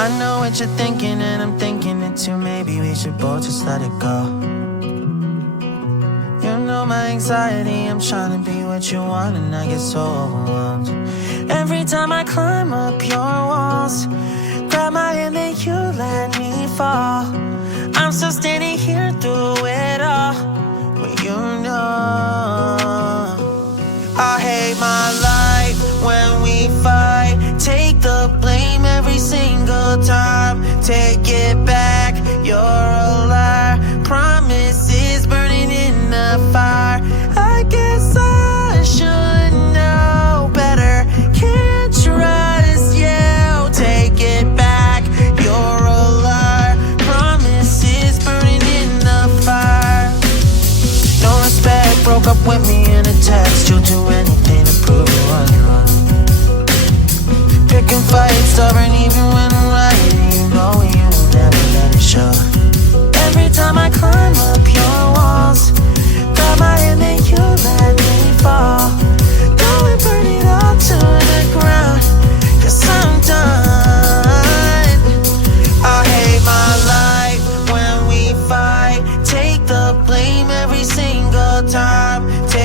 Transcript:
I know what you're thinking and I'm thinking it too. Maybe we should both just let it go. You know my anxiety, I'm trying to be what you want and I get so overwhelmed. Every time I climb up your walls, grab my hand and you let me fall. I'm still standing here through it all, but you know I hate my life when we fight. Take the blame every single time. Take it back, you're a liar. Promises burning in the fire. I guess I should know better. Can't trust you. Take it back, you're a liar. Promises burning in the fire. No respect, broke up with me in a text. You'll do anything to prove it was wrong. Picking fights, stubborn even when